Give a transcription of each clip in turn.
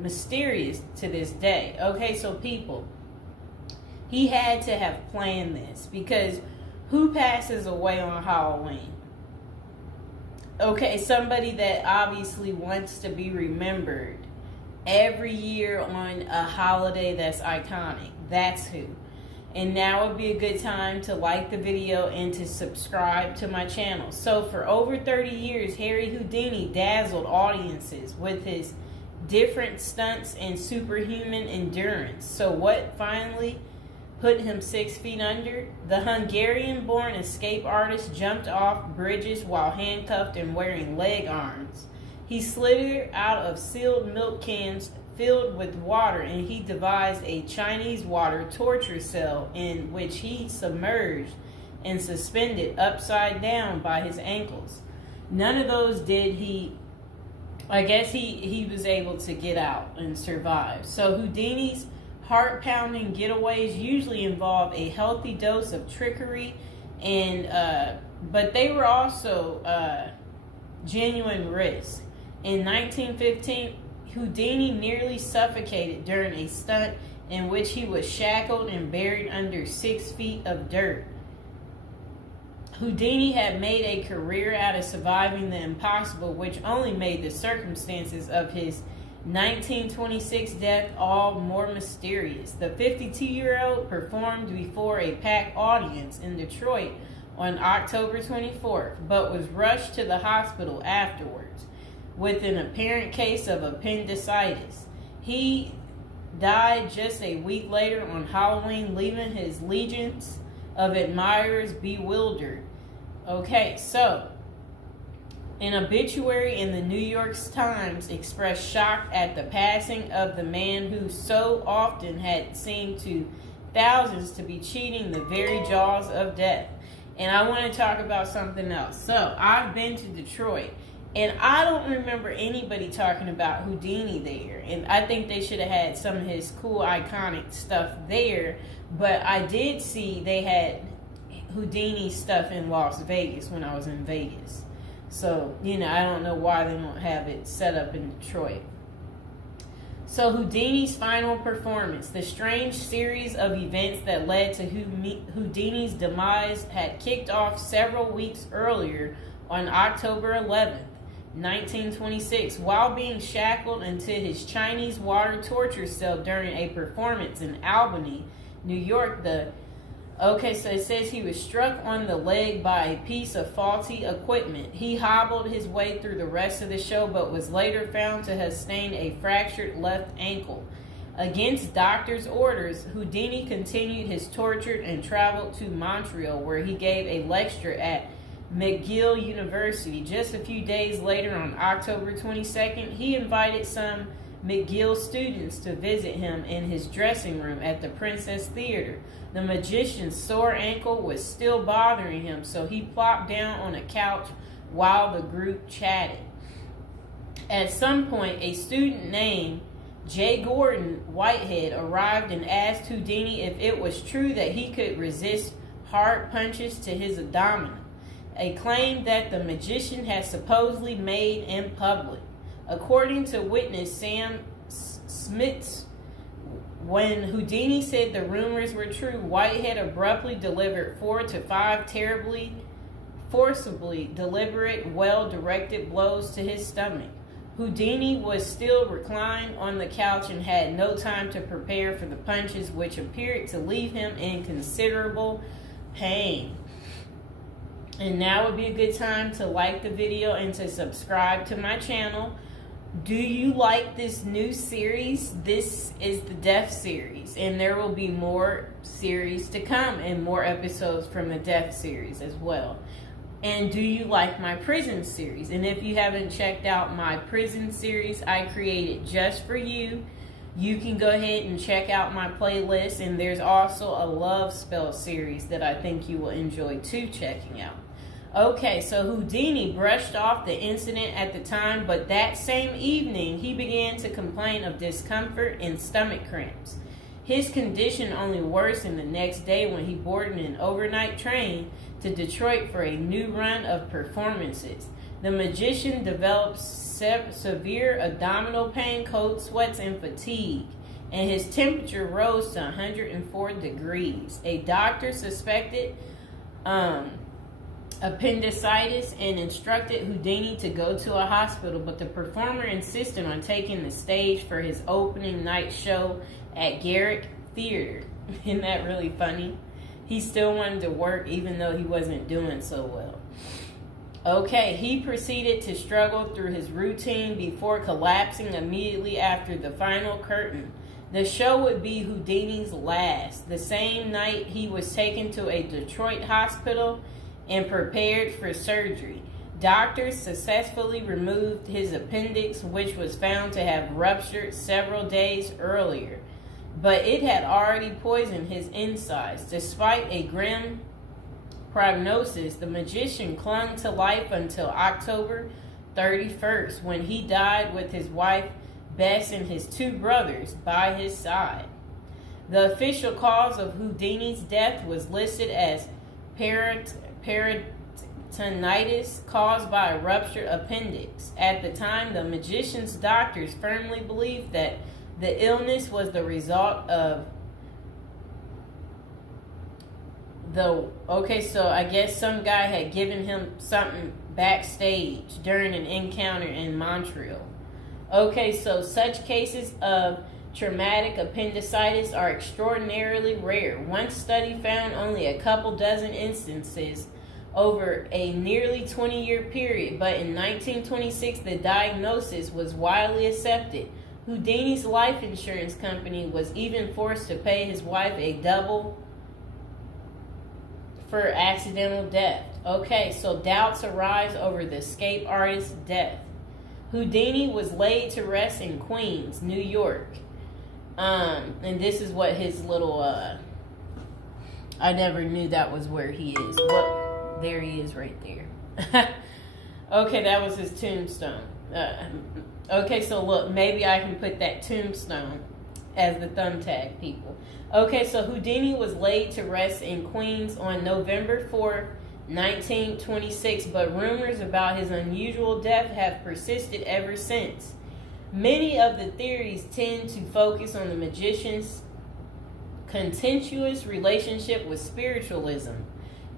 mysterious to this day. Okay, so people, he had to have planned this, because who passes away on Halloween? Okay, somebody that obviously wants to be remembered every year on a holiday that's iconic. That's who. And now would be a good time to like the video and to subscribe to my channel. So for over 30 years, Harry Houdini dazzled audiences with his different stunts and superhuman endurance. So what finally put him 6 feet under? The Hungarian-born escape artist jumped off bridges while handcuffed and wearing leg irons. He slithered out of sealed milk cans filled with water, and he devised a Chinese water torture cell in which he submerged and suspended upside down by his ankles. None of those did he. I guess he was able to get out and survive. So Houdini's heart-pounding getaways usually involve a healthy dose of trickery, and but they were also genuine risks. In 1915, Houdini nearly suffocated during a stunt in which he was shackled and buried under 6 feet of dirt. Houdini had made a career out of surviving the impossible, which only made the circumstances of his 1926 death all more mysterious. The 52-year-old performed before a packed audience in Detroit on October 24th, but was rushed to the hospital afterwards with an apparent case of appendicitis. He died just a week later on Halloween, leaving his legions of admirers bewildered. Okay, so an obituary in the New York Times expressed shock at the passing of the man who so often had seemed to thousands to be cheating the very jaws of death. And I want to talk about something else. So I've been to Detroit, and I don't remember anybody talking about Houdini there. And I think they should have had some of his cool, iconic stuff there. But I did see they had Houdini stuff in Las Vegas when I was in Vegas. So, I don't know why they don't have it set up in Detroit. So Houdini's final performance. The strange series of events that led to Houdini's demise had kicked off several weeks earlier on October 11th. 1926, while being shackled into his Chinese water torture cell during a performance in Albany, New York. So it says he was struck on the leg by a piece of faulty equipment. He hobbled his way through the rest of the show, but was later found to have sustained a fractured left ankle. Against doctors' orders, Houdini continued his torture and traveled to Montreal, where he gave a lecture at McGill University. Just a few days later, on October 22nd, he invited some McGill students to visit him in his dressing room at the Princess Theater. The magician's sore ankle was still bothering him, so he plopped down on a couch while the group chatted. At some point, a student named J. Gordon Whitehead arrived and asked Houdini if it was true that he could resist hard punches to his abdomen, a claim that the magician had supposedly made in public. According to witness Sam Smits, when Houdini said the rumors were true, Whitehead abruptly delivered 4 to 5 terribly, forcibly deliberate, well-directed blows to his stomach. Houdini was still reclined on the couch and had no time to prepare for the punches, which appeared to leave him in considerable pain. And now would be a good time to like the video and to subscribe to my channel. Do you like this new series? This is the Death series, and there will be more series to come and more episodes from the Death series as well. And do you like my prison series? And if you haven't checked out my prison series I created just for you, you can go ahead and check out my playlist. And there's also a love spell series that I think you will enjoy too checking out. Okay, so Houdini brushed off the incident at the time, but that same evening he began to complain of discomfort and stomach cramps. His condition only worsened the next day when he boarded an overnight train to Detroit for a new run of performances. The magician develops severe abdominal pain, cold sweats, and fatigue, and his temperature rose to 104 degrees. A doctor suspected appendicitis and instructed Houdini to go to a hospital, but the performer insisted on taking the stage for his opening night show at Garrick Theater. Isn't that really funny? He still wanted to work even though he wasn't doing so well. Okay, he proceeded to struggle through his routine before collapsing immediately after the final curtain. The show would be Houdini's last. The same night, he was taken to a Detroit hospital and prepared for surgery. Doctors successfully removed his appendix, which was found to have ruptured several days earlier, but it had already poisoned his insides. Despite a grim prognosis, the magician clung to life until October 31st, when he died with his wife Bess and his 2 brothers by his side. The official cause of Houdini's death was listed as peritonitis caused by a ruptured appendix. At the time, the magician's doctors firmly believed that the illness was the result of so I guess some guy had given him something backstage during an encounter in Montreal. Okay, so such cases of traumatic appendicitis are extraordinarily rare. One study found only a couple dozen instances over a nearly 20-year period, but in 1926 the diagnosis was widely accepted. Houdini's life insurance company was even forced to pay his wife a double for accidental death. Okay, so doubts arise over the escape artist's death. Houdini was laid to rest in Queens, New York. And this is what his little, I never knew that was where he is. There he is right there. Okay, that was his tombstone. Okay, so look, maybe I can put that tombstone as the thumbtack, people. Okay, so Houdini was laid to rest in Queens on November 4th, 1926, but rumors about his unusual death have persisted ever since. Many of the theories tend to focus on the magician's contentious relationship with spiritualism,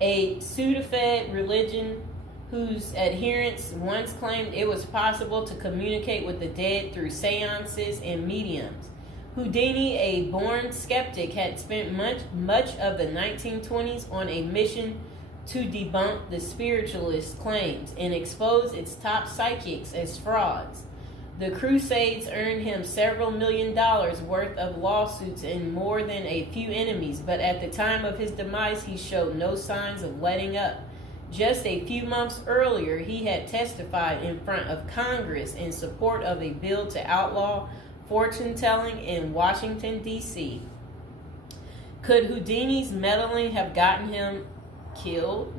a pseudo-fed religion whose adherents once claimed it was possible to communicate with the dead through seances and mediums. Houdini, a born skeptic, had spent much of the 1920s on a mission to debunk the spiritualist claims and expose its top psychics as frauds. The Crusades earned him several $1 million worth of lawsuits and more than a few enemies, but at the time of his demise, he showed no signs of letting up. Just a few months earlier, he had testified in front of Congress in support of a bill to outlaw fortune-telling in Washington, D.C. Could Houdini's meddling have gotten him killed?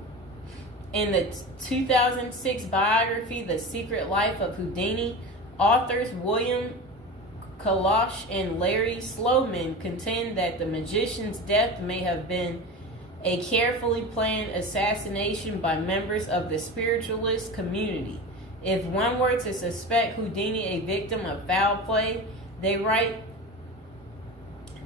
In the 2006 biography, The Secret Life of Houdini, authors William Kalash and Larry Sloman contend that the magician's death may have been a carefully planned assassination by members of the spiritualist community. If one were to suspect Houdini a victim of foul play, they write,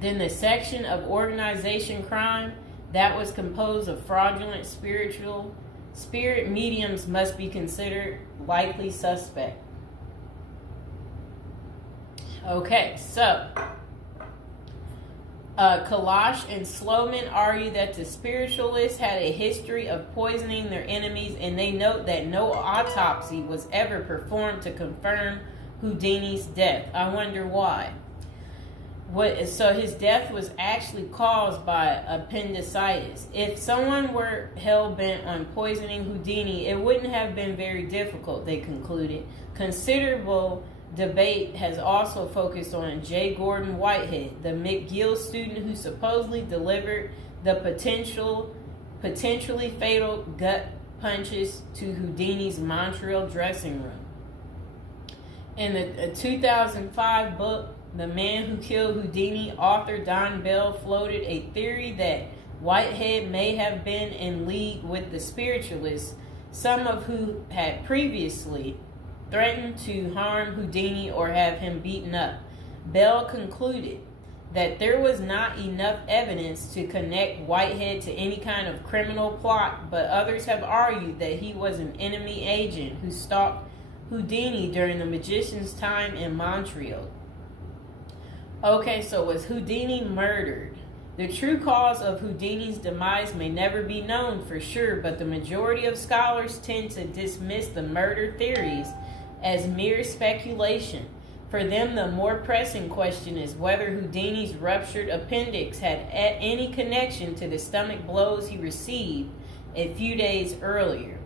then the section of organization crime that was composed of fraudulent spirit mediums must be considered likely suspect. Okay, so Kalash and Sloman argue that the spiritualists had a history of poisoning their enemies, and they note that no autopsy was ever performed to confirm Houdini's death. I wonder why. So his death was actually caused by appendicitis. If someone were hell-bent on poisoning Houdini, it wouldn't have been very difficult, they concluded. Considerable debate has also focused on J. Gordon Whitehead, the McGill student who supposedly delivered the potentially fatal gut punches to Houdini's Montreal dressing room. In the 2005 book, The Man Who Killed Houdini, author Don Bell floated a theory that Whitehead may have been in league with the spiritualists, some of who had previously threatened to harm Houdini or have him beaten up. Bell concluded that there was not enough evidence to connect Whitehead to any kind of criminal plot, but others have argued that he was an enemy agent who stalked Houdini during the magician's time in Montreal. Okay, so was Houdini murdered? The true cause of Houdini's demise may never be known for sure, but the majority of scholars tend to dismiss the murder theories as mere speculation. For them, the more pressing question is whether Houdini's ruptured appendix had any connection to the stomach blows he received a few days earlier.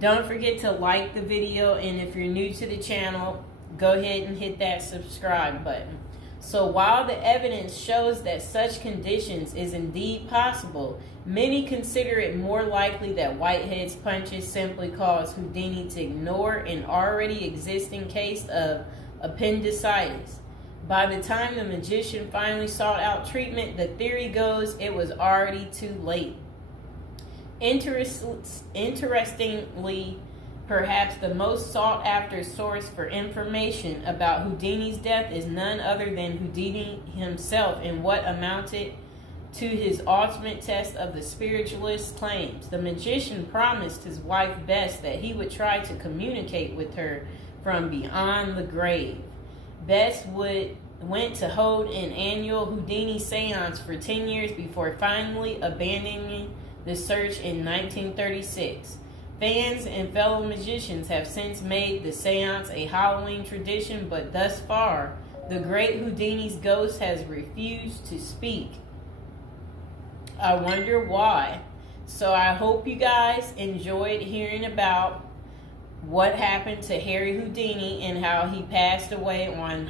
Don't forget to like the video, and if you're new to the channel, go ahead and hit that subscribe button. So while the evidence shows that such conditions is indeed possible, many consider it more likely that Whitehead's punches simply caused Houdini to ignore an already existing case of appendicitis. By the time the magician finally sought out treatment, the theory goes it was already too late. Interestingly, perhaps the most sought after source for information about Houdini's death is none other than Houdini himself in what amounted to his ultimate test of the spiritualist's claims. The magician promised his wife Bess that he would try to communicate with her from beyond the grave. Bess went to hold an annual Houdini seance for 10 years before finally abandoning the search in 1936. Fans and fellow magicians have since made the seance a Halloween tradition, but thus far, the great Houdini's ghost has refused to speak. I wonder why. So I hope you guys enjoyed hearing about what happened to Harry Houdini and how he passed away on